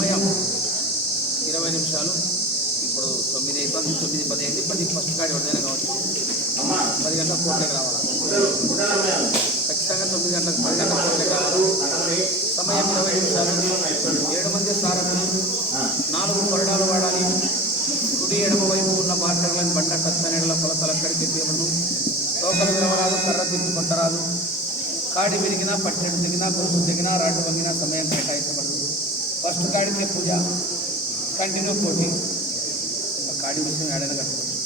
సమయం ఇరవై నిమిషాలు. ఇప్పుడు తొమ్మిది అయిపోయింది తొమ్మిది పది అయింది పది ఫస్ట్ కాడి ఎవరిదైనా కావచ్చు. పది గంటలకు కోట్లకి రావాలి? ఖచ్చితంగా తొమ్మిది గంటలకు పది గంటల కోట్లకి రావాలి? సమయం ఇరవై నిమిషాలు. ఏడు మంది సారథులు నాలుగు కొరడాలు వాడాలి. కుడి ఎడమ వైపు ఉన్న మార్కర్లను బండ టచ్చనేళ్ళ కొలతలు అక్కడికి తీయమను లోపల విరవరాదు కర్ర తిప్పి కొట్టరాదు కాడి విరిగినా పట్టెడు తెగినా గొలుసు తెగినా రాడ్డు వంగినా సమయం కేటాయించబడదు. ఫస్ట్ కాడితే పూజ. కంటిన్యూ పోటీ. ఆ కాడి విషయం ఏడైనా కట్టుకోవచ్చు.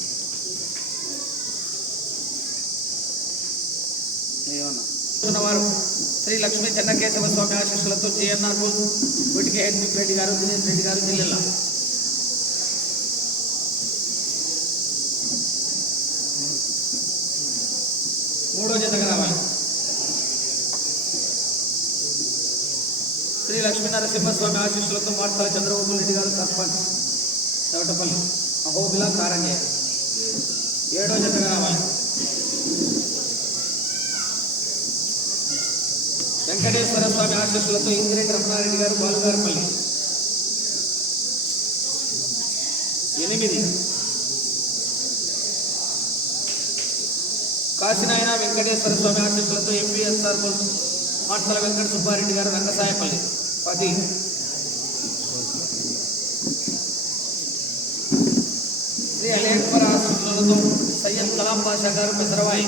ఏమన్నా? వారు శ్రీ లక్ష్మీ చెన్నకేశవ స్వామి ఆశీస్సులతో జిఎన్ఆర్ వీటికి హెచ్పి రెడ్డి గారు దినేష్ రెడ్డి గారు జిల్లెల. మూడో జతగా రావాలి. శ్రీ లక్ష్మీ నరసింహస్వామి ఆశీస్సులతో మార్తల చంద్రబాబు రెడ్డి గారు సర్పంచ్. చవటపల్లి అహోబిలా కారణ్య ఏడో జతగా రావాలి వెంకటేశ్వర స్వామి ఆశీస్సులతో ఇందిరెడ్డి రమణారెడ్డి గారు బాలుగారిపల్లి. ఎనిమిది. కాశీనాయన వెంకటేశ్వర స్వామి ఆశీస్సులతో ఎంపీఎస్ఆర్ మాటల వెంకట సుబ్బారెడ్డి గారు రంగసాయపల్లి. పది. శ్రీ అలేశ్వర ఆశీస్సులతో సయ్యద్ కలాం పాషా గారు పెసరవాయి.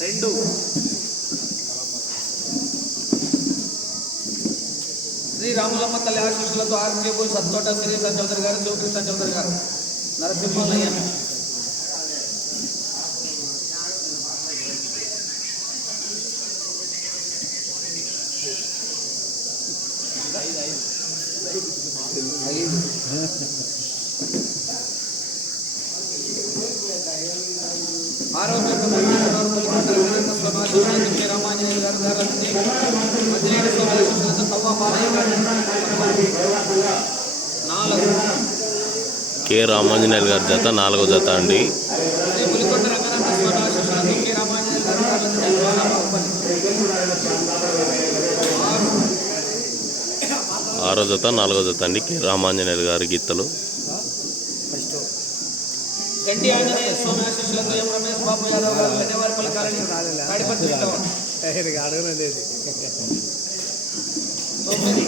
రెండు. శ్రీ రాములమ్మ తల్లి ఆశీస్సులతో ఆర్కేబుల్ సత్తోట శ్రీ చౌదరి గారు శివకృష్ణ చౌదరి గారు. నరసింహయ్య ఆరోగ్య రామాంజనేయ గారు గారు మధ్యనేడు స్వామి ఆశీస్సులతో తవ్వ బాలయ్య గారు నాలుగు కె రామాంజనేయులు గారి జత నాలుగో జత అండి శ్రీ పులికొండ రంగనాథ స్వామి ఆశీస్సులతో కె రామాంజనేయ గారు గారు ఆరు ఆరో జత నాలుగో జత అండి. కె రామాంజనేయులు గారి గీతలు. గంటి ఆంజనేయ స్వామి ఆశీస్సులతో ఎం రమేష్ బాబు యాదవ్ గారు గన్నేవారిపల్లి కాలనీ తాడిపత్రి టౌన్ అడగలేదు. తొమ్మిది.